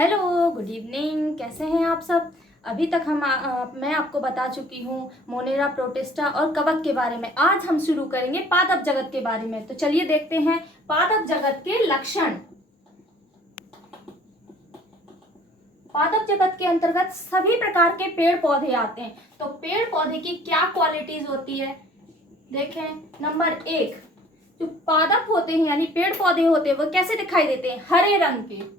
Hello, good evening. कैसे हैं आप सब। अभी तक मैं आपको बता चुकी हूँ मोनेरा प्रोटिस्टा और कवक के बारे में। आज हम शुरू करेंगे पादप जगत के बारे में। तो चलिए देखते हैं पादप जगत के लक्षण। पादप जगत के अंतर्गत सभी प्रकार के पेड़ पौधे आते हैं। तो पेड़ पौधे की क्या क्वालिटीज होती है, देखें। नंबर 1, जो पादप होते हैं यानी पेड़ पौधे होते हैं वो कैसे दिखाई देते हैं? हरे रंग के।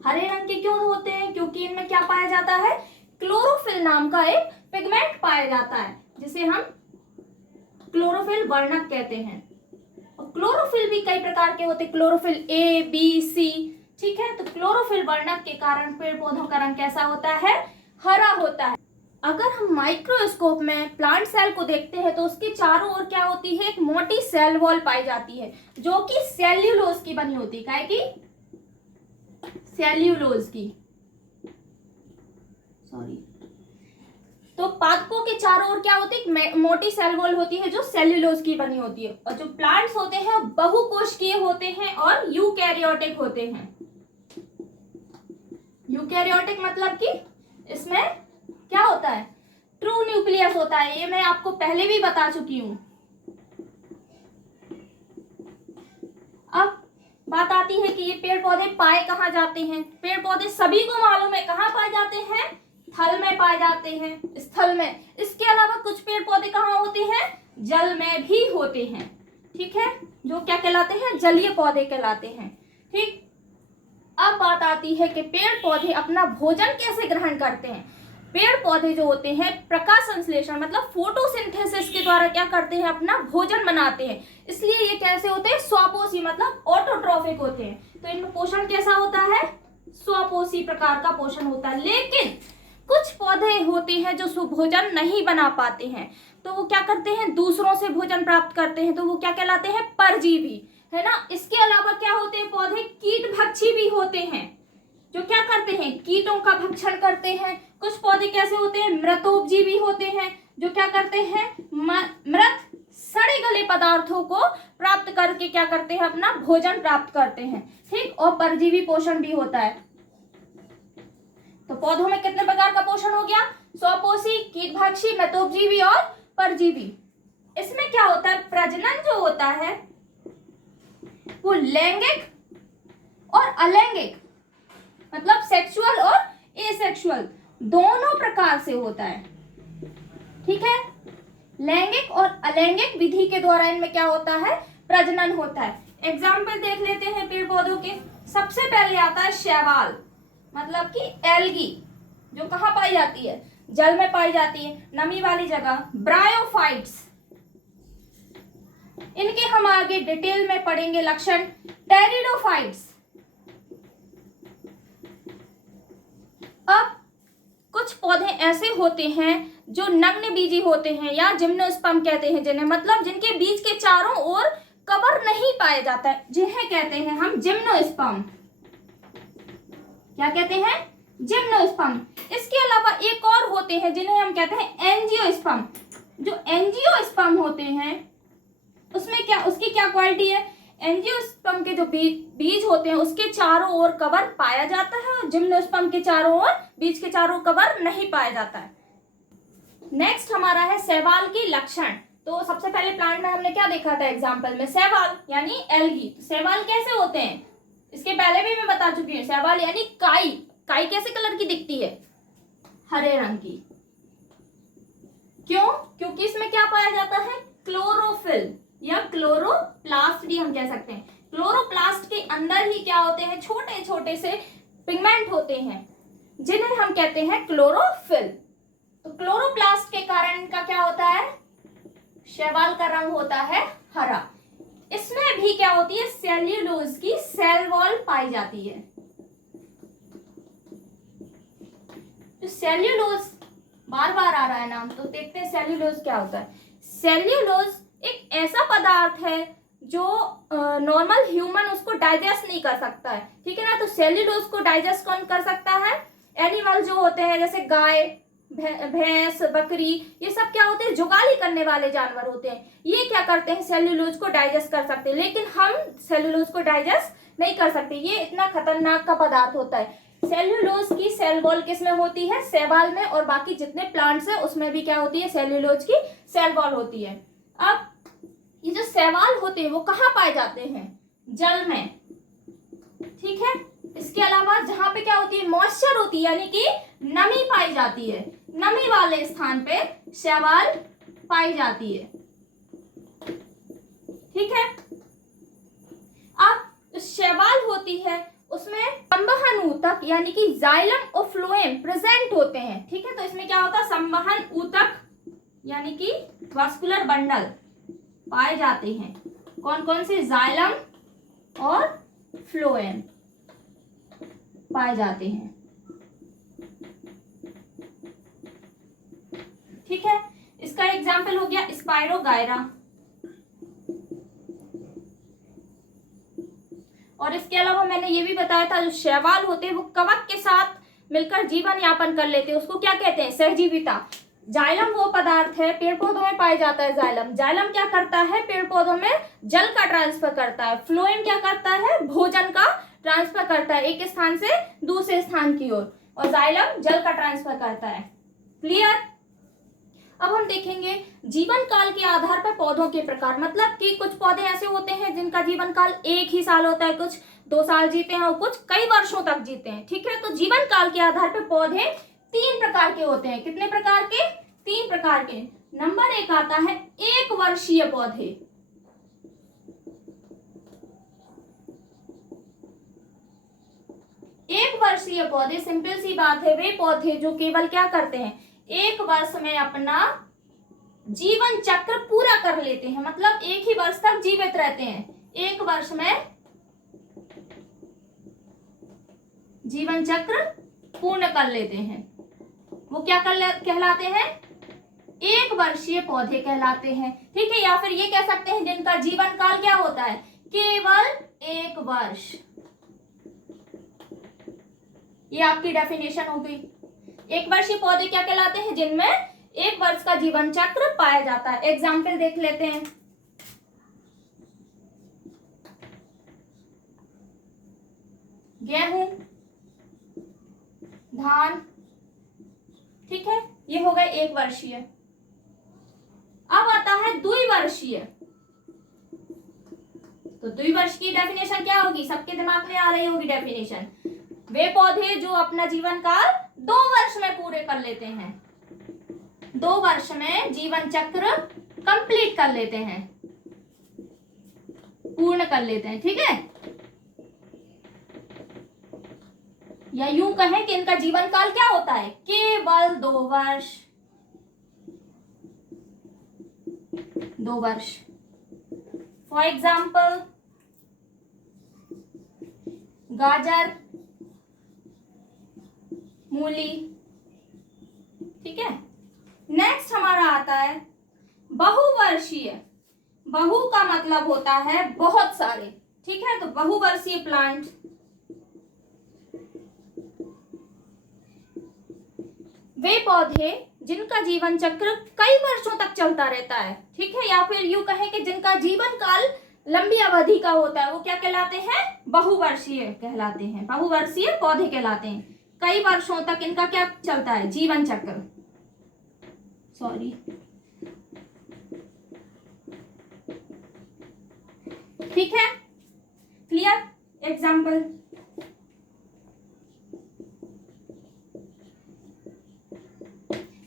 हरे रंग के क्यों होते हैं? क्योंकि इनमें क्या पाया जाता है? क्लोरोफिल नाम का एक पिगमेंट पाया जाता है जिसे हम क्लोरोफिल वर्णक कहते हैं। और क्लोरोफिल भी कई प्रकार के होते हैं, क्लोरोफिल ए बी सी, ठीक है। तो क्लोरोफिल वर्णक के कारण पेड़ पौधों का रंग कैसा होता है? हरा होता है। अगर हम माइक्रोस्कोप में प्लांट सेल को देखते हैं तो उसके चारों ओर क्या होती है? एक मोटी सेल वॉल पाई जाती है जो कि सेल्यूलोज की बनी होती है। काय की? सेल्यूलोज की, सॉरी। तो पादपों के चारों ओर क्या होती है? मोटी सेल वॉल होती है जो सेल्यूलोज की बनी होती है। और जो प्लांट्स होते हैं बहुकोशिकीय होते हैं और यूकैरियोटिक होते हैं। यूकैरियोटिक मतलब कि इसमें क्या होता है? ट्रू न्यूक्लियस होता है। ये मैं आपको पहले भी बता चुकी हूं। अब बात आती है कि ये पेड़ पौधे पाए कहाँ जाते हैं। पेड़ पौधे सभी को मालूम है कहाँ पाए जाते हैं? थल में पाए जाते हैं, स्थल में। इसके अलावा कुछ पेड़ पौधे कहाँ होते हैं? जल में भी होते हैं, ठीक है। जो क्या कहलाते हैं? जलीय पौधे कहलाते हैं, ठीक। अब बात आती है कि पेड़ पौधे अपना भोजन कैसे ग्रहण करते हैं। पेड़ पौधे जो होते हैं प्रकाश संश्लेषण मतलब फोटोसिंथेसिस के द्वारा क्या करते हैं? अपना भोजन बनाते हैं। इसलिए ये कैसे होते हैं? स्वपोषी मतलब ऑटोट्रॉफिक होते हैं। तो इनमें पोषण कैसा होता है? स्वपोषी प्रकार का पोषण होता है। लेकिन कुछ पौधे होते हैं जो भोजन नहीं बना पाते हैं, तो वो क्या करते हैं? दूसरों से भोजन प्राप्त करते हैं। तो वो क्या कहलाते हैं? परजीवी, है ना। इसके अलावा क्या होते हैं पौधे? कीट भक्षी भी होते हैं जो क्या करते हैं? कीटों का भक्षण करते हैं। कुछ पौधे कैसे होते हैं? मृतोपजीवी होते हैं जो क्या करते हैं? मृत सड़े गले पदार्थों को प्राप्त करके क्या करते हैं? अपना भोजन प्राप्त करते हैं, ठीक। और परजीवी पोषण भी होता है। तो पौधों में कितने प्रकार का पोषण हो गया? स्वपोषी, कीटभक्षी, मृतोपजीवी और परजीवी। इसमें क्या होता है? प्रजनन जो होता है वो लैंगिक और अलैंगिक मतलब सेक्सुअल और एसेक्सुअल दोनों प्रकार से होता है, ठीक है। लैंगिक और अलैंगिक विधि के द्वारा इनमें क्या होता है? प्रजनन होता है। एग्जाम्पल देख लेते हैं पेड़ पौधों के। सबसे पहले आता है शैवाल मतलब कि एल्गी, जो कहाँ पाई जाती है? जल में पाई जाती है, नमी वाली जगह। ब्रायोफाइट्स, इनके हम आगे डिटेल में पढ़ेंगे लक्षण। टेरिडोफाइट्स। अब कुछ पौधे ऐसे होते हैं जो नग्न बीजी होते हैं या जिम्नोस्पर्म कहते हैं जिन्हें, मतलब जिनके बीज के चारों ओर कवर नहीं पाया जाता है, जिन्हें कहते हैं हम जिम्नोस्पर्म। क्या कहते हैं? जिम्नोस्पर्म। इसके अलावा एक और होते हैं जिन्हें हम कहते हैं एंजियोस्पर्म। जो एंजियोस्पर्म होते हैं उसमें क्या, उसकी क्या क्वालिटी है? एंजियोस्पर्म के जो बीज होते हैं उसके चारों ओर कवर पाया जाता है और जिम्नोस्पर्म के चारों ओर, बीज के चारों कवर नहीं पाया जाता है। नेक्स्ट हमारा है शैवाल की लक्षण। तो सबसे पहले प्लांट में हमने क्या देखा था एग्जाम्पल में? शैवाल यानी एल्गी। शैवाल कैसे होते हैं इसके पहले भी मैं बता चुकी हूँ। शैवाल यानी काई। काई कैसे कलर की दिखती है? हरे रंग की। क्यों? क्योंकि इसमें क्या पाया जाता है? क्लोरोफिल या क्लोरोप्लास्ट भी हम कह सकते हैं। क्लोरोप्लास्ट के अंदर ही क्या होते हैं? छोटे छोटे से पिगमेंट होते हैं जिन्हें हम कहते हैं क्लोरोफिल। तो क्लोरोप्लास्ट के कारण इनका क्या होता है? शैवाल का रंग होता है हरा। इसमें भी क्या होती है? सेल्यूलोज की सेल वॉल पाई जाती है। तो सेल्यूलोज बार बार आ रहा है नाम, तो देखते हैं सेल्यूलोज क्या होता है। सेल्यूलोज एक ऐसा पदार्थ है जो नॉर्मल ह्यूमन उसको डाइजेस्ट नहीं कर सकता है, ठीक है ना। तो सेल्यूलोज को डाइजेस्ट कौन कर सकता है? एनिमल जो होते हैं जैसे गाय, भैंस, बकरी, ये सब क्या होते हैं, जुगाली करने वाले जानवर होते हैं। ये क्या करते हैं, सेल्यूलोज को डाइजेस्ट कर सकते हैं, लेकिन हम सेल्यूलोज को डाइजेस्ट नहीं कर सकते। ये इतना खतरनाक का पदार्थ होता है। सेल्यूलोज की सेल वॉल किस में होती है, शैवाल में, और बाकी जितने प्लांट्स है उसमें भी क्या होती है, सेल्यूलोज की सेल वॉल होती है। अब ये जो शैवाल होते हैं वो कहाँ पाए जाते हैं, जल में, ठीक है। इसके अलावा जहां पे क्या होती है, मॉइस्चर होती है, यानी कि नमी पाई जाती है, नमी वाले स्थान पे शैवाल पाई जाती है, ठीक है। अब शैवाल होती है उसमें संवहन ऊतक यानी कि जाइलम और फ्लोएम प्रेजेंट होते हैं, ठीक है। तो इसमें क्या होता है, संवहन ऊतक यानी कि वास्कुलर बंडल पाए जाते हैं। कौन कौन से, जाइलम और फ्लोएम पाए जाते हैं, ठीक है। इसका एग्जाम्पल हो गया स्पायरोगायरा। और इसके अलावा मैंने ये भी बताया था, जो शैवाल होते हैं वो कवक के साथ मिलकर जीवन यापन कर लेते हैं, उसको क्या कहते हैं, सहजीविता। जाइलम वो पदार्थ है, पेड़ पौधों में पाया जाता है जाइलम। जाइलम क्या करता है, पेड़ पौधों में जल का ट्रांसफर करता है। फ्लोएम क्या करता है, भोजन का ट्रांसफर करता है एक स्थान से दूसरे स्थान की ओर, और जाइलम जल का ट्रांसफर करता है। क्लियर। अब हम देखेंगे जीवन काल के आधार पर पौधों के प्रकार, मतलब कि कुछ पौधे ऐसे होते हैं जिनका जीवन काल 1 ही साल होता है, कुछ 2 साल जीते हैं और कुछ कई वर्षों तक जीते हैं, ठीक है। तो जीवन काल के आधार पर पौधे 3 प्रकार के होते हैं। कितने प्रकार के, 3 प्रकार के। नंबर 1 आता है 1 वर्षीय पौधे। एक वर्षीय पौधे, सिंपल सी बात है, वे पौधे जो केवल क्या करते हैं, 1 वर्ष में अपना जीवन चक्र पूरा कर लेते हैं, मतलब 1 ही वर्ष तक जीवित रहते हैं। 1 वर्ष में जीवन चक्र पूर्ण कर लेते हैं, वो क्या कहलाते हैं, 1 वर्षीय पौधे कहलाते हैं, ठीक है। या फिर ये कह सकते हैं जिनका जीवन काल क्या होता है, केवल 1 वर्ष। ये आपकी डेफिनेशन हो गई। 1 वर्षीय पौधे क्या कहलाते हैं, जिनमें 1 वर्ष का जीवन चक्र पाया जाता है। एग्जाम्पल देख लेते हैं। गेहूं, धान, ठीक है, ये हो गए 1 वर्षीय। अब आता है द्विवर्षीय। तो द्विवर्ष की डेफिनेशन क्या होगी, सबके दिमाग में आ रही होगी डेफिनेशन। वे पौधे जो अपना जीवन काल 2 वर्ष में पूरे कर लेते हैं, 2 वर्ष में जीवन चक्र कंप्लीट कर लेते हैं, पूर्ण कर लेते हैं, ठीक है। या यूं कहें कि इनका जीवन काल क्या होता है, केवल 2 वर्ष, 2 वर्ष। फॉर एग्जाम्पल गाजर, मूली, ठीक है। नेक्स्ट हमारा आता है बहुवर्षीय। बहु का मतलब होता है बहुत सारे, ठीक है। तो बहुवर्षीय प्लांट, वे पौधे जिनका जीवन चक्र कई वर्षों तक चलता रहता है, ठीक है। या फिर यूं कहें कि जिनका जीवन काल लंबी अवधि का होता है, वो क्या कहलाते हैं, बहुवर्षीय कहलाते हैं, बहुवर्षीय पौधे कहलाते हैं। कई वर्षों तक इनका क्या चलता है, जीवन चक्र, सॉरी, ठीक है। क्लियर। एग्जाम्पल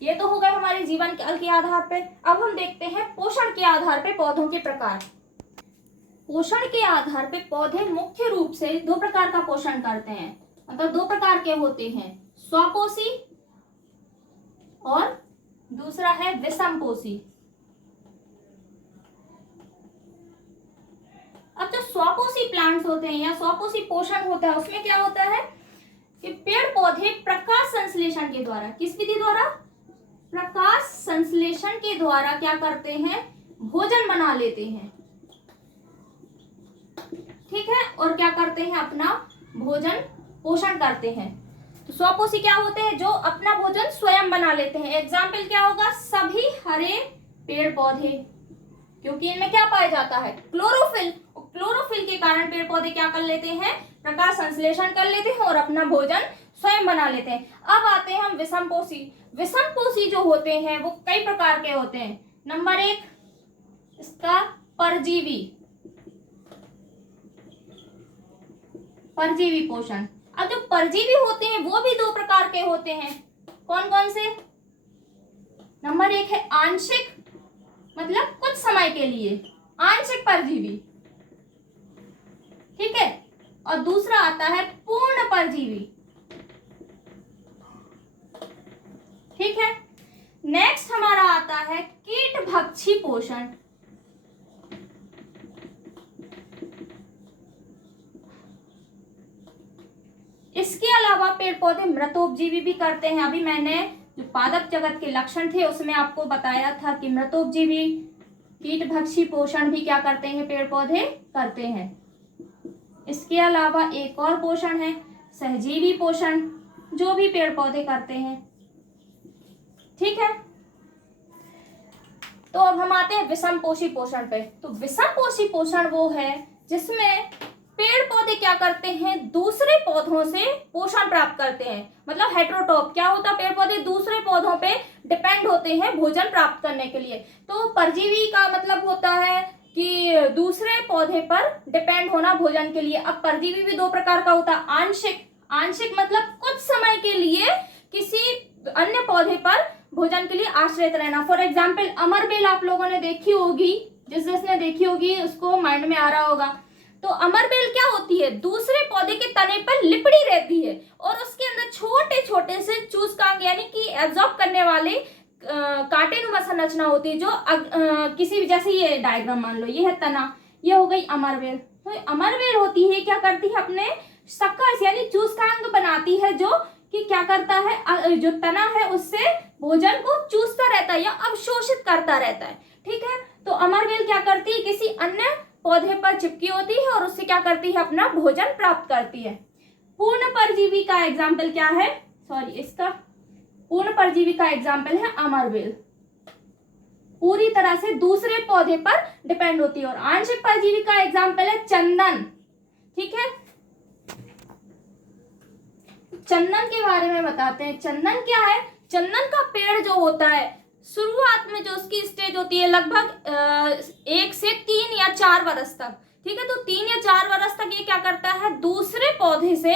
ये तो हो गए हमारे जीवन काल के आधार पे। अब हम देखते हैं पोषण के आधार पे पौधों के प्रकार। पोषण के आधार पे पौधे मुख्य रूप से 2 प्रकार का पोषण करते हैं, मतलब 2 प्रकार के होते हैं, स्वपोषी और दूसरा है विषमपोषी। अब जो स्वपोषी प्लांट्स होते हैं या स्वपोषी पोषण होता है, उसमें क्या होता है कि पेड़ पौधे प्रकाश संश्लेषण के द्वारा, किस विधि द्वारा, प्रकाश संश्लेषण के द्वारा क्या करते हैं, भोजन बना लेते हैं, ठीक है। और क्या करते हैं, अपना भोजन पोषण करते हैं। तो स्वपोषी क्या होते हैं? जो अपना भोजन स्वयं बना लेते हैं। एग्जाम्पल क्या होगा? सभी हरे पेड़ पौधे, क्योंकि इनमें क्या पाया जाता है? क्लोरोफिल। क्लोरोफिल के कारण पेड़ पौधे क्या कर लेते हैं? प्रकाश संश्लेषण कर लेते हैं और अपना भोजन स्वयं बना लेते हैं। अब आते हैं हम विषमपोषी। विषमपोषी जो होते हैं वो कई प्रकार के होते हैं। नंबर 1 इसका परजीवी, परजीवी पोषण। अब जो परजीवी होते हैं वो भी 2 प्रकार के होते हैं। कौन कौन से? नंबर 1 है आंशिक, मतलब कुछ समय के लिए, आंशिक परजीवी, ठीक है। और दूसरा आता है पूर्ण परजीवी, ठीक है। नेक्स्ट हमारा आता है कीटभक्षी पोषण। इसके अलावा पेड़ पौधे मृतोपजीवी भी करते हैं। अभी मैंने जो पादप जगत के लक्षण थे उसमें आपको बताया था कि मृतोपजीवी, कीटभक्षी पोषण भी क्या करते हैं? पेड़ पौधे करते हैं। इसके अलावा एक और पोषण है सहजीवी पोषण, जो भी पेड़ पौधे करते हैं, ठीक है। तो अब हम आते हैं विषमपोषी पोषण पे। तो विषमपोषी पोषण वो है जिसमें पेड़ पौधे क्या करते हैं? दूसरे पौधों से पोषण प्राप्त करते हैं। मतलब हेटेरोटॉप क्या होता है? पेड़ पौधे दूसरे पौधों पे डिपेंड होते हैं भोजन प्राप्त करने के लिए। तो परजीवी का मतलब होता है कि दूसरे पौधे पर डिपेंड होना भोजन के लिए। अब परजीवी भी 2 प्रकार का होता है। आंशिक, आंशिक मतलब कुछ समय के लिए किसी अन्य पौधे पर भोजन के लिए आश्रित रहना। फॉर एग्जाम्पल अमरबेल आप लोगों ने देखी होगी, जिसने देखी होगी उसको माइंड में आ रहा होगा। तो अमरबेल क्या होती है? दूसरे पौधे के तने पर लिपटी रहती है और उसके अंदर छोटे छोटे से चूसकांग यानी कि एब्जॉर्ब करने वाले कांटेनुमा संरचना होती है, जो किसी भी, जैसे ये डायग्राम मान लो, ये है तना, ये हो गई अमरबेल। तो अमरबेल होती है क्या करती है? अपने सक्कर्स यानी चूसकांग बनाती है, जो कि क्या करता है? जो तना है उससे भोजन को चूसता रहता है या अवशोषित करता रहता है, ठीक है। तो अमरबेल क्या करती है? किसी अन्य पौधे पर चिपकी होती है और उससे क्या करती है? अपना भोजन प्राप्त करती है। पूर्ण परजीवी का एग्जाम्पल क्या है? इसका पूर्ण परजीवी का एग्जाम्पल है अमरबेल, पूरी तरह से दूसरे पौधे पर डिपेंड होती है। और आंशिक परजीवी का एग्जाम्पल है चंदन, ठीक है। चंदन के बारे में बताते हैं। चंदन क्या है? चंदन का पेड़ जो होता है, शुरुआत में जो उसकी स्टेज होती है लगभग 1 से 3 या 4 वर्ष तक, ठीक है। तो 3 या 4 वर्ष तक ये क्या करता है? दूसरे पौधे से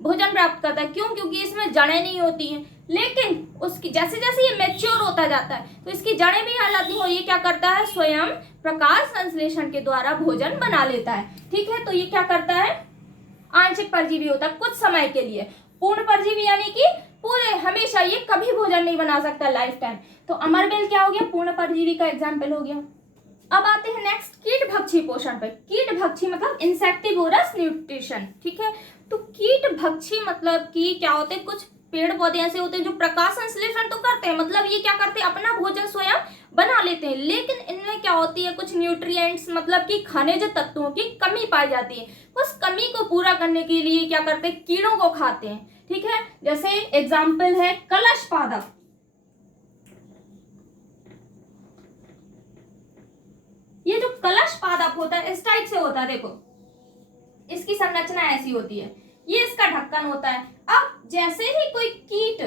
भोजन प्राप्त करता है। क्यों? क्योंकि इसमें जड़ें नहीं होती हैं। लेकिन उसकी जैसे जैसे ये मैच्योर होता जाता है तो इसकी जड़ें भी हालांकि हो, ये क्या करता है? स्वयं प्रकाश संश्लेषण के द्वारा भोजन बना लेता है, ठीक है। तो ये क्या करता है? आंशिक परजीवी होता है कुछ समय के लिए। पूर्ण परजीवी यानी कि पूरे हमेशा, ये कभी भोजन नहीं बना सकता लाइफ टाइम। तो अमरबेल क्या हो गया? पूर्ण परजीवी का एग्जाम्पल हो गया। अब आते हैं नेक्स्ट कीटभक्षी पोषण पे। कीटभक्षी मतलब इंसेक्टिवोरस न्यूट्रिशन, ठीक है। तो कीटभक्षी मतलब कि क्या होते हैं? कुछ पेड़ पौधे ऐसे होते हैं जो प्रकाश संश्लेषण तो करते हैं, मतलब ये क्या करते हैं? अपना भोजन स्वयं बना लेते हैं। लेकिन इनमें क्या होती है? कुछ न्यूट्रिएंट्स मतलब कि खनिज तत्वों की कमी पाई जाती है। उस कमी को पूरा करने के लिए क्या करते हैं? कीड़ों को खाते हैं, ठीक है। जैसे एग्जाम्पल है कलश पादप। ये जो कलश पादप होता है इस टाइप से होता है, देखो इसकी संरचना ऐसी होती है, ये इसका ढक्कन होता है। अब जैसे ही कोई कीट,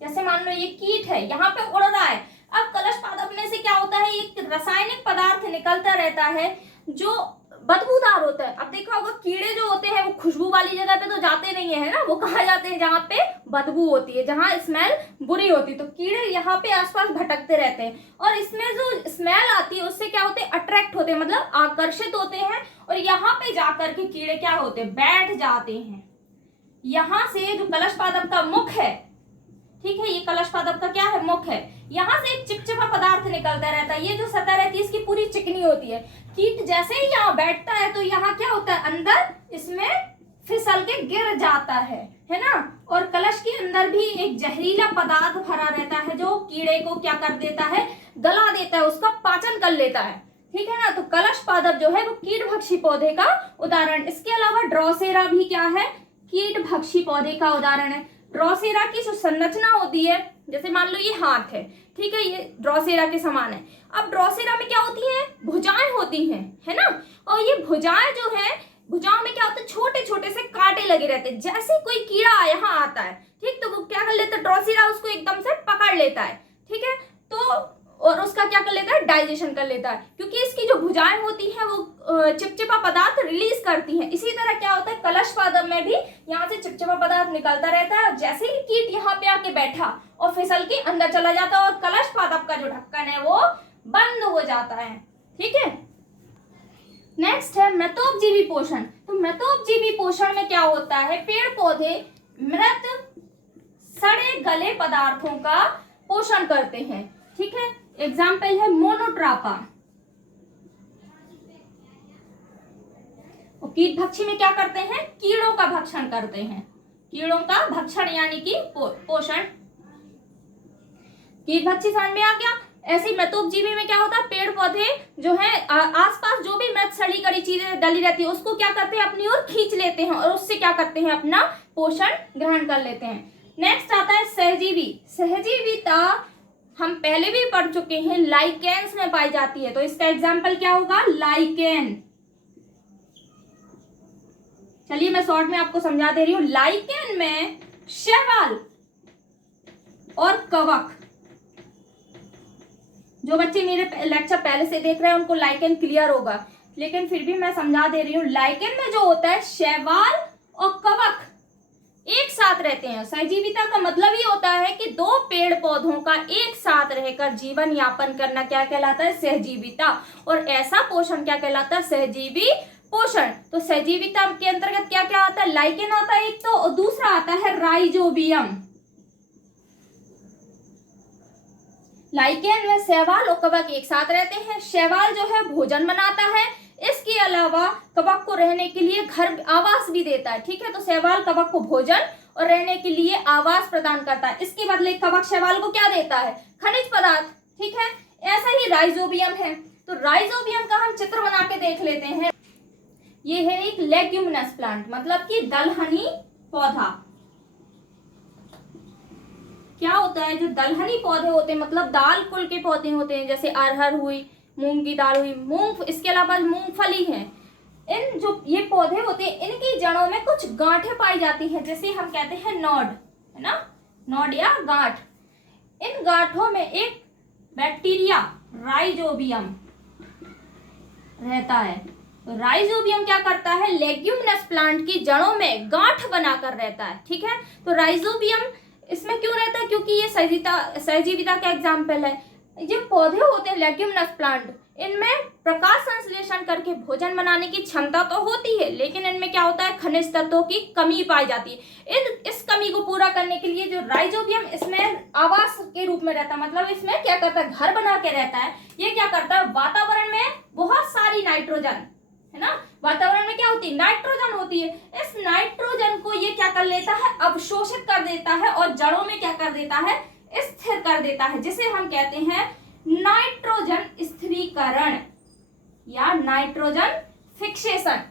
जैसे मान लो ये कीट है यहाँ पे उड़ रहा है, अब कलश पादप में से क्या होता है? एक रासायनिक पदार्थ निकलता रहता है जो बदबूदार होता है। अब देखा होगा कीड़े जो होते हैं वो खुशबू वाली जगह पे तो जाते नहीं है ना, वो कहाँ जाते हैं? जहाँ पे बदबू होती है, जहाँ स्मेल बुरी होती है। तो कीड़े यहाँ पे आसपास भटकते रहते हैं और इसमें जो स्मेल आती है उससे क्या होते हैं? अट्रैक्ट होते हैं, मतलब आकर्षित होते हैं और यहाँ पे जाकर के कीड़े क्या होते हैं? बैठ जाते हैं। यहाँ से जो कलश पादप का मुख है, ठीक है, ये कलश पादप का क्या है? मुख है। यहाँ से एक चिपचिपा पदार्थ निकलता रहता है। ये जो सतह रहती है इसकी पूरी चिकनी होती है। कीट जैसे ही यहाँ बैठता है तो यहाँ क्या होता है? अंदर इसमें फिसल के गिर जाता है ना। और कलश के अंदर भी एक जहरीला पदार्थ भरा रहता है जो कीड़े को क्या कर देता है? गला देता है, उसका पाचन कर लेता है, ठीक है ना। तो कलश पादप जो है वो कीटभक्षी पौधे का उदाहरण। इसके अलावा ड्रोसेरा भी क्या है? कीट भक्षी पौधे का उदाहरण है। ड्रोसेरा की जो संरचना होती है, जैसे मान लो ये हाथ है, ठीक है, ये ड्रोसेरा के समान है। अब ड्रोसेरा में क्या होती है, भुजाएं होती हैं, है ना। और ये भुजाएं जो है, भुजाओं में क्या होता है, छोटे छोटे से कांटे लगे रहते हैं। जैसे कोई कीड़ा यहाँ आता है, ठीक, तो वो क्या कर लेता है, ड्रोसेरा उसको एकदम से पकड़ लेता है, ठीक है, तो और उसका क्या कर लेता है, डाइजेशन कर लेता है, क्योंकि इसकी जो भुजाएं होती हैं वो चिपचिपा पदार्थ रिलीज करती हैं। इसी तरह क्या होता है, कलश पादप में भी यहाँ से चिपचिपा पदार्थ निकलता रहता है। जैसे ही कीट यहाँ पे आके बैठा और फिसल के अंदर चला जाता है और कलश पादप का जो ढक्कन है वो बंद हो जाता है, ठीक है। नेक्स्ट है मृतोपजीवी पोषण। तो मृतोपजीवी पोषण में क्या होता है, पेड़ पौधे मृत सड़े गले पदार्थों का पोषण करते हैं, ठीक है। एग्जाम्पल है मोनोट्रापा। कीट भक्षी में क्या करते हैं, कीड़ों का भक्षण करते हैं, कीड़ों का भक्षण यानी कि पोषण। कीट भक्षी समझ में आ गया। ऐसे ही मृतोपजीवी में क्या होता है, पेड़ पौधे जो है आसपास जो भी मृत सड़ी गली चीजें डली रहती है उसको क्या करते हैं, अपनी ओर खींच लेते हैं और उससे क्या करते हैं, अपना पोषण ग्रहण कर लेते हैं। नेक्स्ट आता है सहजीवी। सहजीविता हम पहले भी पढ़ चुके हैं, लाइकेन्स में पाई जाती है। तो इसका एग्जाम्पल क्या होगा, लाइकेन। चलिए मैं शॉर्ट में आपको समझा दे रही हूं। लाइकेन में शैवाल और कवक, जो बच्चे मेरे लेक्चर पहले से देख रहे हैं उनको लाइकेन क्लियर होगा, लेकिन फिर भी मैं समझा दे रही हूँ। लाइकेन में जो होता है शैवाल और कवक एक साथ रहते हैं। सहजीविता का मतलब ही होता है कि दो पेड़ पौधों का एक साथ रहकर जीवन यापन करना क्या कहलाता है, सहजीविता। और ऐसा पोषण क्या कहलाता है, सहजीवी पोषण। तो सहजीविता के अंतर्गत क्या क्या आता है, लाइकेन आता है एक तो, और दूसरा आता है राइजोबियम। लाइकेन में शैवाल और कवक एक साथ रहते हैं। शैवाल जो है भोजन बनाता है, इसके अलावा कवक को रहने के लिए घर आवास भी देता है, ठीक है। तो शैवाल कवक को भोजन और रहने के लिए आवास प्रदान करता है। इसके बदले कवक शैवाल को क्या देता है, खनिज पदार्थ, ठीक है। ऐसा ही राइजोबियम है। तो राइजोबियम का हम चित्र बना के देख लेते हैं। ये है एक लेग्यूमिनस प्लांट, मतलब कि दलहनी पौधा। क्या होता है, जो दलहनी पौधे होते हैं मतलब दाल कुल के पौधे होते हैं, जैसे अरहर हुई, मूंग की दाल हुई, मूंग, इसके अलावा मूंगफली है। इन जो ये पौधे होते हैं इनकी जड़ों में कुछ गांठें पाई जाती हैं, जैसे हम कहते हैं नोड, है ना, नोड या गांठ। इन गांठों में एक बैक्टीरिया राइजोबियम रहता है। तो राइजोबियम क्या करता है, लेग्यूमिनस प्लांट की जड़ों में गांठ बनाकर रहता है, ठीक है। तो राइजोबियम इसमें क्यों रहता है, क्योंकि ये सहजीविता का एग्जाम्पल है। जो पौधे होते हैं लेग्यूमिनस प्लांट, इनमें प्रकाश संश्लेषण करके भोजन बनाने की क्षमता तो होती है, लेकिन इनमें क्या होता है, खनिज तत्वों की कमी पाई जाती है। इस कमी को पूरा करने के लिए जो राइजोबियम इसमें आवास के रूप में रहता है, मतलब इसमें क्या करता है, घर बना के रहता है। ये क्या करता है, वातावरण में बहुत सारी नाइट्रोजन, है ना, वातावरण में क्या होती है, नाइट्रोजन होती है। इस नाइट्रोजन को ये क्या कर लेता है, अवशोषित कर देता है और जड़ों में क्या कर देता है, स्थिर कर देता है, जिसे हम कहते हैं नाइट्रोजन स्थिरीकरण या नाइट्रोजन फिक्सेशन।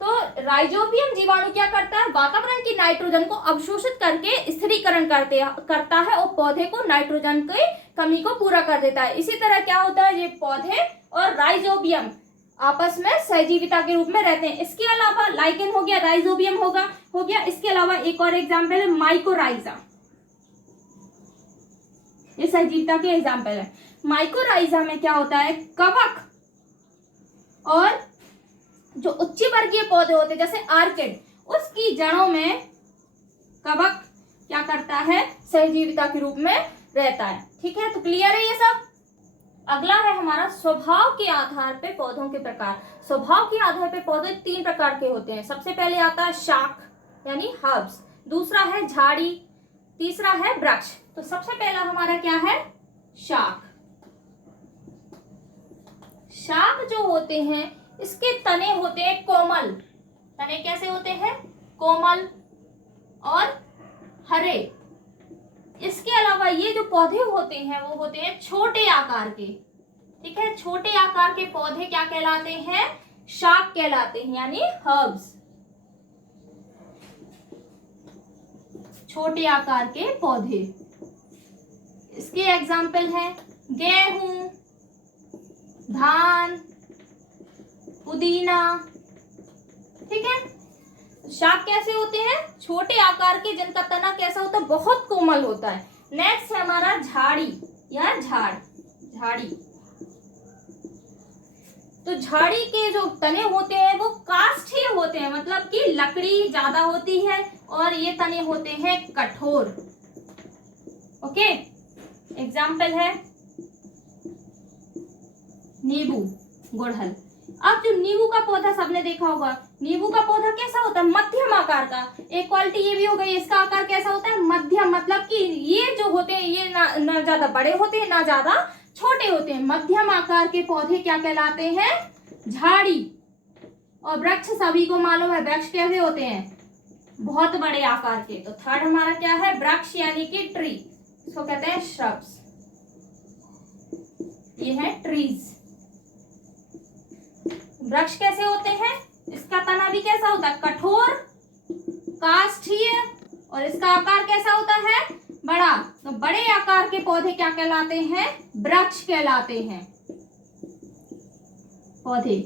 तो राइजोबियम जीवाणु क्या करता है, वातावरण की नाइट्रोजन को अवशोषित करके स्थिरीकरण करता है और पौधे को नाइट्रोजन की कमी को पूरा कर देता है। इसी तरह क्या होता है, ये पौधे और राइजोबियम आपस में सहजीविता के रूप में रहते हैं। इसके अलावा लाइकेन हो गया, राइजोबियम हो गया। इसके अलावा एक और एग्जाम्पल है माइकोराइजा, ये सहजीविता के एग्जाम्पल है। माइकोराइजा में क्या होता है, कवक और जो उच्च वर्गीय पौधे होते हैं जैसे आर्किड, उसकी जड़ों में कवक क्या करता है, सहजीविता के रूप में रहता है, ठीक है। तो क्लियर है ये सब। अगला है हमारा स्वभाव के आधार पे पौधों के प्रकार। स्वभाव के आधार पे पौधे 3 प्रकार के होते हैं। सबसे पहले आता है शाख यानी हर्ब्स, दूसरा है झाड़ी, तीसरा है वृक्ष। तो सबसे पहला हमारा क्या है, शाख। शाख जो होते हैं इसके तने होते हैं कोमल। तने कैसे होते हैं, कोमल और हरे। इसके अलावा ये जो पौधे होते हैं वो होते हैं छोटे आकार के, ठीक है। छोटे आकार के पौधे क्या कहलाते हैं, शाक कहलाते हैं, यानी हर्ब्स। छोटे आकार के पौधे। इसके एग्जाम्पल हैं गेहूं, धान, पुदीना। ठीक है, शाक कैसे होते हैं? छोटे आकार के, जिनका तना कैसा होता है? बहुत कोमल होता है। नेक्स्ट है हमारा झाड़ी या झाड़, झाड़ी। तो झाड़ी के जो तने होते हैं वो काष्ठीय होते हैं, मतलब कि लकड़ी ज्यादा होती है और ये तने होते हैं कठोर। ओके, एग्जाम्पल है नींबू, गुड़हल। अब जो नींबू का पौधा सबने देखा होगा, नींबू का पौधा कैसा होता है? मध्यम आकार का। एक क्वालिटी ये भी हो गई, इसका आकार कैसा होता है? मध्यम, मतलब कि ये जो होते हैं ये ना ज्यादा बड़े होते हैं ना ज्यादा छोटे होते हैं। मध्यम आकार के पौधे क्या कहलाते हैं? झाड़ी। और वृक्ष सभी को मालूम है, वृक्ष कैसे होते हैं? बहुत बड़े आकार के। तो थर्ड हमारा क्या है? वृक्ष यानी कि ट्री, इसको कहते हैं श्रब्स। ये है ट्रीज। वृक्ष कैसे होते हैं? इसका तना भी कैसा होता है? कठोर, काष्ठीय, और इसका आकार कैसा होता है? बड़ा। तो बड़े आकार के पौधे क्या कहलाते हैं? वृक्ष कहलाते हैं। पौधे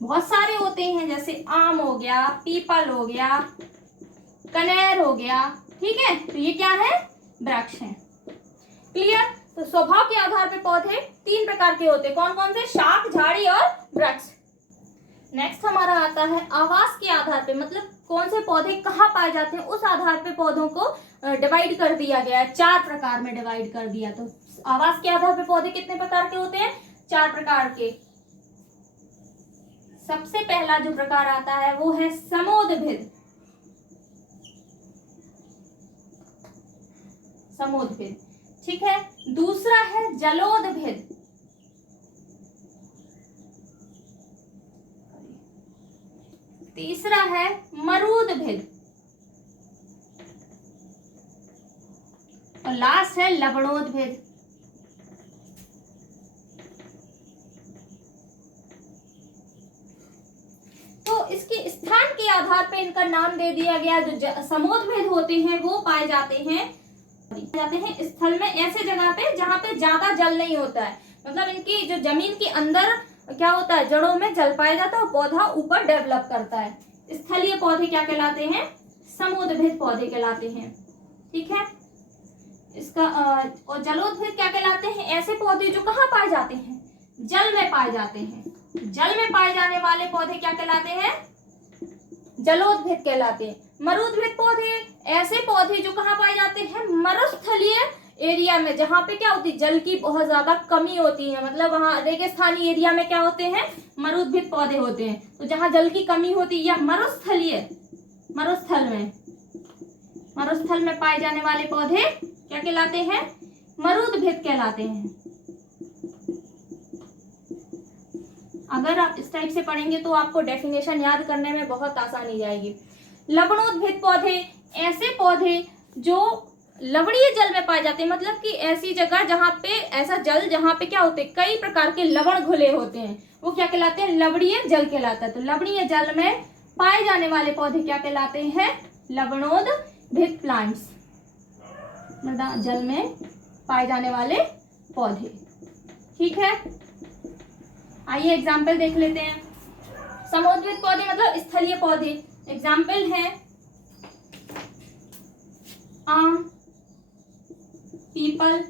बहुत सारे होते हैं, जैसे आम हो गया, पीपल हो गया, कनेर हो गया। ठीक है, तो ये क्या है? वृक्ष है। क्लियर? तो स्वभाव के आधार पे पौधे 3 प्रकार के होते हैं। कौन कौन से? शाक, झाड़ी और वृक्ष। नेक्स्ट हमारा आता है आवास के आधार पे, मतलब कौन से पौधे कहाँ पाए जाते हैं, उस आधार पे पौधों को डिवाइड कर दिया गया है। 4 प्रकार में डिवाइड कर दिया। तो आवास के आधार पे पौधे कितने प्रकार के होते हैं? 4 प्रकार के। सबसे पहला जो प्रकार आता है वो है समोद्भिद। समोद्भिद, ठीक है। दूसरा है जलोद्भिद। तीसरा है मरूदभिद और लास्ट है लवणोद्भिद। तो इसके स्थान के आधार पे इनका नाम दे दिया गया। जो समोद्भिद होते हैं वो पाए जाते हैं स्थल में, ऐसे जगह पे जहाँ पे ज्यादा जल नहीं होता है। मतलब इनकी जो जमीन के अंदर क्या होता है? जड़ों में जल पाया जाता है और पौधा ऊपर डेवलप करता है। स्थलीय पौधे क्या कहलाते हैं? समोद्भिद पौधे कहलाते हैं। ठीक है, इसका और जलोद्भिद क्या कहलाते हैं? ऐसे पौधे जो कहाँ पाए जाते हैं? जल में पाए जाते हैं। जल में पाए जाने वाले पौधे क्या कहलाते हैं? जलोद्भिद कहलाते हैं। मरुद्भिद पौधे ऐसे पौधे जो कहाँ पाए जाते हैं? मरुस्थलीय एरिया में, जहाँ पे क्या होती है? जल की बहुत ज्यादा कमी होती है। मतलब वहाँ रेगिस्तानी एरिया में क्या होते हैं? मरुद्भिद पौधे होते हैं। तो जहाँ जल की कमी होती है या मरुस्थल में पाए जाने वाले पौधे क्या कहलाते हैं? मरुद्भिद कहलाते हैं। अगर आप इस टाइप से पढ़ेंगे तो आपको डेफिनेशन याद करने में बहुत आसानी जाएगी। लवणोद्भिद पौधे ऐसे पौधे जो लवणीय जल में पाए जाते हैं, मतलब कि ऐसी जगह जहाँ पे ऐसा जल जहाँ पे क्या होते हैं? कई प्रकार के लवण घुले होते हैं, वो क्या कहलाते हैं? लवणीय जल कहलाता है। तो लवणीय जल में पाए जाने वाले पौधे क्या कहलाते हैं? लवणोद्भिद प्लांट्स। मृदा जल में पाए जाने वाले पौधे। ठीक है, आइए एग्जाम्पल देख लेते हैं। समोद्भिद पौधे मतलब स्थलीय पौधे। एग्जाम्पल है आम, पीपल,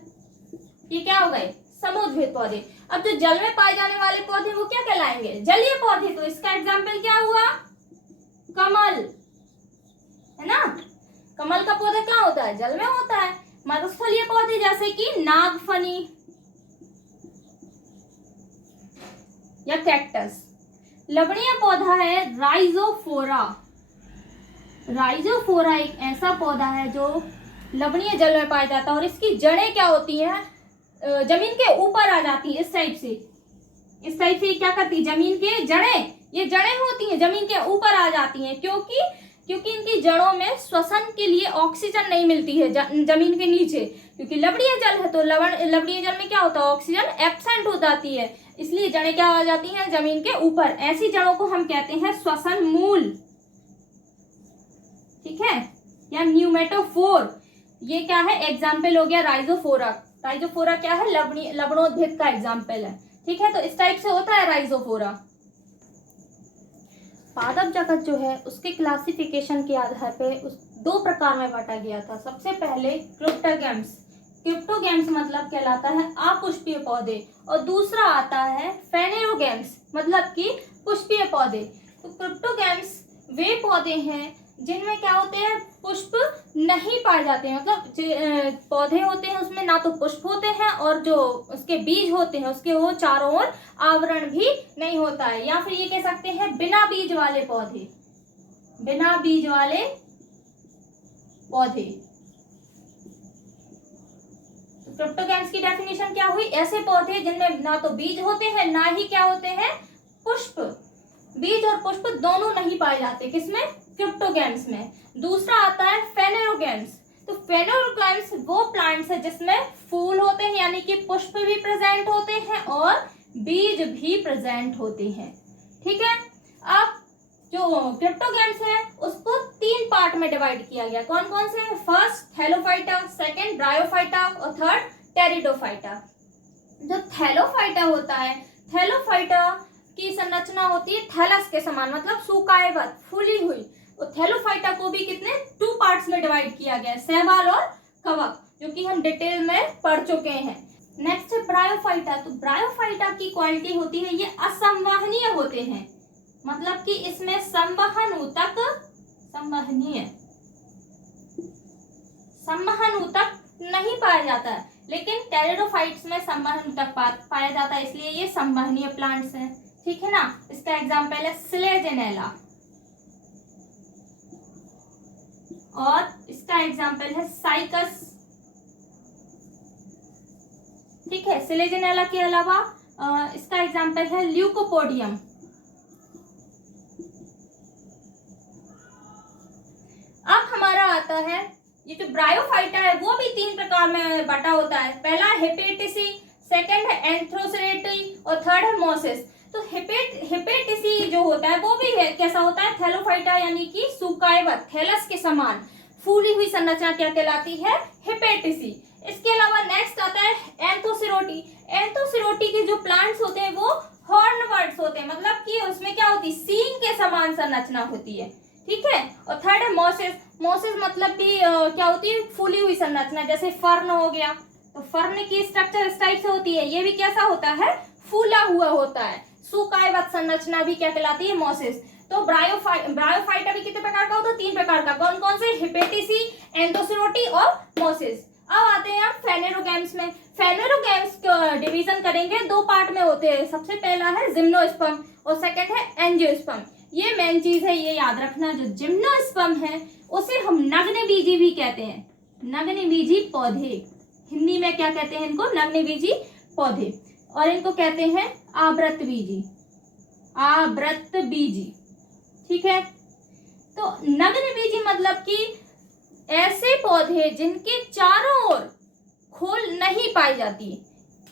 ये क्या हो गए? समोद्भिद पौधे। अब जो जल में पाए जाने वाले पौधे वो क्या कहलाएंगे? जलीय पौधे। तो इसका एग्जाम्पल क्या हुआ? कमल, है ना। कमल का पौधा क्या होता है? जल में होता है। मरुस्थलीय पौधे जैसे कि नागफनी या कैक्टस। लवणीय पौधा है राइजोफोरा। राइजोफोरा एक ऐसा पौधा है जो लवणीय जल में पाया जाता है और इसकी जड़ें क्या होती हैं? जमीन के ऊपर आ जाती है। इस टाइप से क्या करती है? जमीन के जड़ें, ये जड़ें होती हैं जमीन के ऊपर आ जाती हैं, क्योंकि इनकी जड़ों में श्वसन के लिए ऑक्सीजन नहीं मिलती है जमीन के नीचे, क्योंकि लवणीय जल है। तो लवणीय जल में क्या होता है? ऑक्सीजन एब्सेंट हो जाती है, इसलिए जड़ें क्या आ जाती हैं? जमीन के ऊपर। ऐसी जड़ों को हम कहते हैं श्वसन मूल। ठीक है, या या न्यूमेटोफोर, ये क्या है एग्जाम्पल हो गया राइजोफोरा। राइजोफोरा क्या है, लवणोद्भिद का एग्जाम्पल है, ठीक है। तो इस टाइप से होता है राइजोफोरा। पादप जगत जो है उसके क्लासिफिकेशन के आधार पे उस दो प्रकार में बांटा गया था। सबसे पहले क्रिप्टोगैम्स, क्रिप्टोगैम्स मतलब कहलाता है अपुष्पीय पौधे, और दूसरा आता है फेनेरोगैम्स मतलब कि पुष्पीय पौधे। तो क्रिप्टोगैम्स वे पौधे हैं जिनमें क्या होते हैं, पुष्प नहीं पाए जाते हैं, मतलब पौधे होते हैं उसमें ना तो पुष्प होते हैं और जो उसके बीज होते हैं उसके वो चारों ओर आवरण भी नहीं होता है, या फिर ये कह सकते हैं बिना बीज वाले पौधे, बिना बीज वाले पौधे। क्रिप्टोगैम्स की डेफिनेशन क्या हुई, ऐसे पौधे जिनमें ना तो बीज होते हैं ना ही क्या होते हैं पुष्प, बीज और पुष्प दोनों नहीं पाए जाते, किसमें, क्रिप्टोगैम्स में। दूसरा आता है फेनेरोगैम्स। तो फेनेरोगैम्स वो प्लांट्स है जिसमें फूल होते हैं यानी कि पुष्प भी प्रेजेंट होते हैं और बीज भी प्रेजेंट होते हैं, ठीक है। अब जो क्रिप्टोगैम्स है उसको 3 पार्ट में डिवाइड किया गया। कौन कौन से, फर्स्ट थैलोफाइटा, सेकंड ब्रायोफाइटा और थर्ड टेरिडोफाइटा। जो थैलोफाइटा होता है, थैलोफाइटा की संरचना होती है थैलस के समान, मतलब सूकायवत, फूली हुई। तो थैलोफाइटा को भी कितने 2 पार्ट्स में डिवाइड किया गया है, शैवाल और कवक, जो कि हम डिटेल में पढ़ चुके हैं। नेक्स्ट है ब्रायोफाइटा। तो ब्रायोफाइटा की क्वालिटी होती है ये असंवहनीय होते हैं, मतलब कि इसमें संवहन ऊतक, संवहन ऊतक नहीं पाया जाता है, लेकिन टेरिडोफाइट्स में संवहन ऊतक पाया जाता है, इसलिए ये संवहनीय प्लांट्स हैं, ठीक है ना। इसका एग्जाम्पल है सिलेजेनेला और इसका एग्जाम्पल है साइकस, ठीक है। सिलेजेनेला के अलावा इसका एग्जाम्पल है ल्यूकोपोडियम। अब हमारा आता है ये जो ब्रायोफाइटा है वो भी 3 प्रकार में बटा होता है। पहला हेपेटिसी, सेकंड है एंथ्रोसेरेटी और थर्ड है मोसिस। तो हेपेटिसी जो होता है वो भी है कैसा होता है, थैलोफाइटा यानी कि सूकायवत, थैलस के समान फूली हुई संरचना क्या कहलाती है, हेपेटिसी। इसके अलावा नेक्स्ट आता है एंथोसेरोटी। एंथोसेरोटी के जो प्लांट्स होते हैं वो हॉर्नवर्ड्स होते हैं, मतलब कि उसमें क्या होती है, सींग के समान संरचना होती है, ठीक है। और थर्ड है मोसिस। मोसिस मतलब कि क्या होती है, फूली हुई संरचना, जैसे फर्न हो गया। तो फर्न की स्ट्रक्चर इस टाइप से होती है, ये भी कैसा होता है, फूला हुआ होता है। सूकायवत संरचना भी क्या कहलाती है, मोसिस। तो ब्रायोफाइटा भी कितने प्रकार का होता है, 3 प्रकार का। कौन कौन से, हेपेटिसी, एंथोसेरोटी और मोसिस। अब आते हैं हम फेनेरोगैम्स में। फेनेरोगैम्स डिवीजन करेंगे, 2 पार्ट में होते हैं। सबसे पहला है जिम्नोस्पर्म और सेकंड है एंजियोस्पर्म। ये मेन चीज है, ये याद रखना, जो जिम्नोस्पर्म है उसे हम नग्नबीजी भी कहते हैं, नग्नबीजी पौधे। हिंदी में क्या कहते हैं इनको, नग्नबीजी पौधे, और इनको कहते हैं आवृतबीजी, आवृतबीजी, ठीक है। तो नग्नबीजी मतलब कि ऐसे पौधे जिनके चारों ओर खोल नहीं पाई जाती,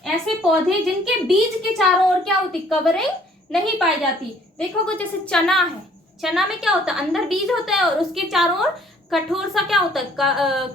ऐसे पौधे जिनके बीज के चारों ओर क्या होती, कवरिंग नहीं पाई जाती। देखोगे जैसे चना है, चना में क्या होता है, अंदर बीज होता है और उसके चारों ओर कठोर सा क्या होता है,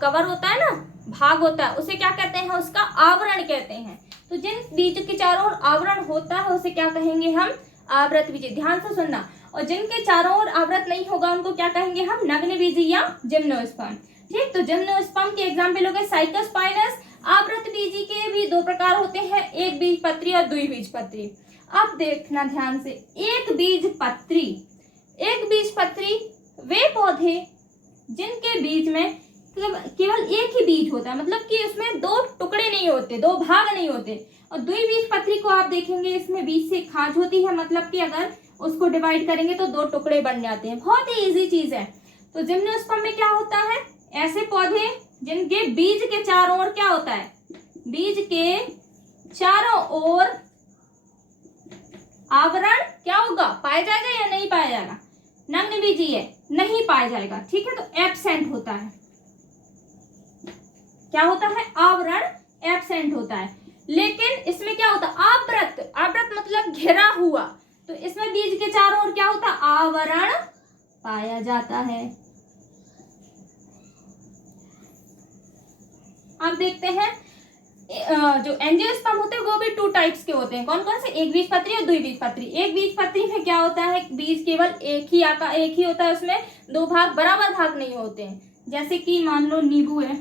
कवर होता है ना, भाग होता है, उसे क्या कहते हैं, उसका आवरण कहते हैं। तो जिन बीज के चारों ओर आवरण होता है उसे क्या कहेंगे हम, आवृतबीजी। ध्यान से सुनना। और जिनके चारों ओर आवृत नहीं होगा उनको क्या कहेंगे हम, नग्नबीजी या जिम्नोस्पर्म, ठीक। तो जिम्नोस्पर्म के एग्जाम्पल हो गए साइकस पाइनस। आवृतबीजी के भी 2 प्रकार होते हैं, एक बीजपत्री और द्विबीजपत्री। अब देखना ध्यान से, एक बीजपत्री वे पौधे जिनके बीज में केवल एक ही बीज होता है, मतलब कि उसमें 2 टुकड़े नहीं होते, 2 भाग नहीं होते। और द्विबीजपत्री को आप देखेंगे इसमें बीज से खांच होती है, मतलब कि अगर उसको डिवाइड करेंगे तो 2 टुकड़े बन जाते हैं। बहुत ही इजी चीज है। तो जिम्नोस्पर्म में क्या होता है, ऐसे पौधे जिनके बीज के चारों ओर क्या होता है, बीज के चारों ओर आवरण क्या होगा, पाया जाएगा या नहीं पाया जाएगा, नग्नबीजी है, नहीं पाया जाएगा, ठीक है। तो एब्सेंट होता है, क्या होता है, आवरण एब्सेंट होता है। लेकिन इसमें क्या होता है, आवृत, आवृत मतलब घिरा हुआ। तो इसमें बीज के चारों ओर क्या होता है, आवरण पाया जाता है। आप देखते हैं जो एंजियोस्पर्म होते हैं वो भी 2 टाइप्स के होते हैं। कौन कौन से? एक बीजपत्री और द्विबीजपत्री। एक बीजपत्री में क्या होता है, बीज केवल एक ही होता है, उसमें 2 भाग बराबर भाग नहीं होते हैं। जैसे कि मान लो नींबू है,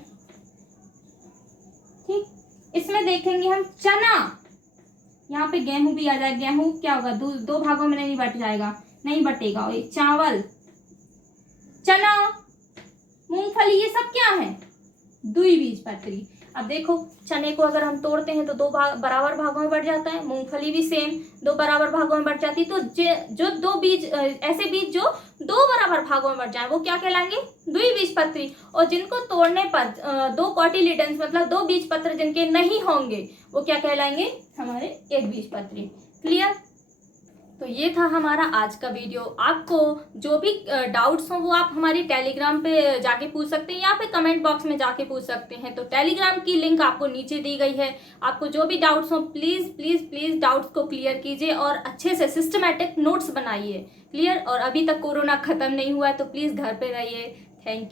ठीक, इसमें देखेंगे हम चना, यहाँ पे गेहूं भी आ जाए, गेहूं क्या होगा, 2 भागों में नहीं बट जाएगा, नहीं बटेगा। और ये चावल, चना, मूंगफली, ये सब क्या है? द्विबीजपत्री। अब देखो चने को अगर हम तोड़ते हैं तो 2 बराबर भागों में बट जाता है, मूंगफली भी सेम 2 बराबर भागों में बट जाती है। तो जो 2 बीज, ऐसे बीज जो 2 बराबर भागों में बट जाए वो क्या कहलाएंगे? द्विबीजपत्री। और जिनको तोड़ने पर 2 कॉटिलिडन्स मतलब 2 बीजपत्र जिनके नहीं होंगे वो क्या कहलाएंगे? हमारे एक बीजपत्री। क्लियर? तो ये था हमारा आज का वीडियो। आपको जो भी डाउट्स हो वो आप हमारी टेलीग्राम पे जाके पूछ सकते हैं या फिर कमेंट बॉक्स में जाके पूछ सकते हैं। तो टेलीग्राम की लिंक आपको नीचे दी गई है। आपको जो भी डाउट्स हो प्लीज़ प्लीज़ प्लीज़ डाउट्स को क्लियर कीजिए और अच्छे से सिस्टमैटिक नोट्स बनाइए। क्लियर? और अभी तक कोरोना ख़त्म नहीं हुआ है तो प्लीज़ घर पे रहिए। Thank you.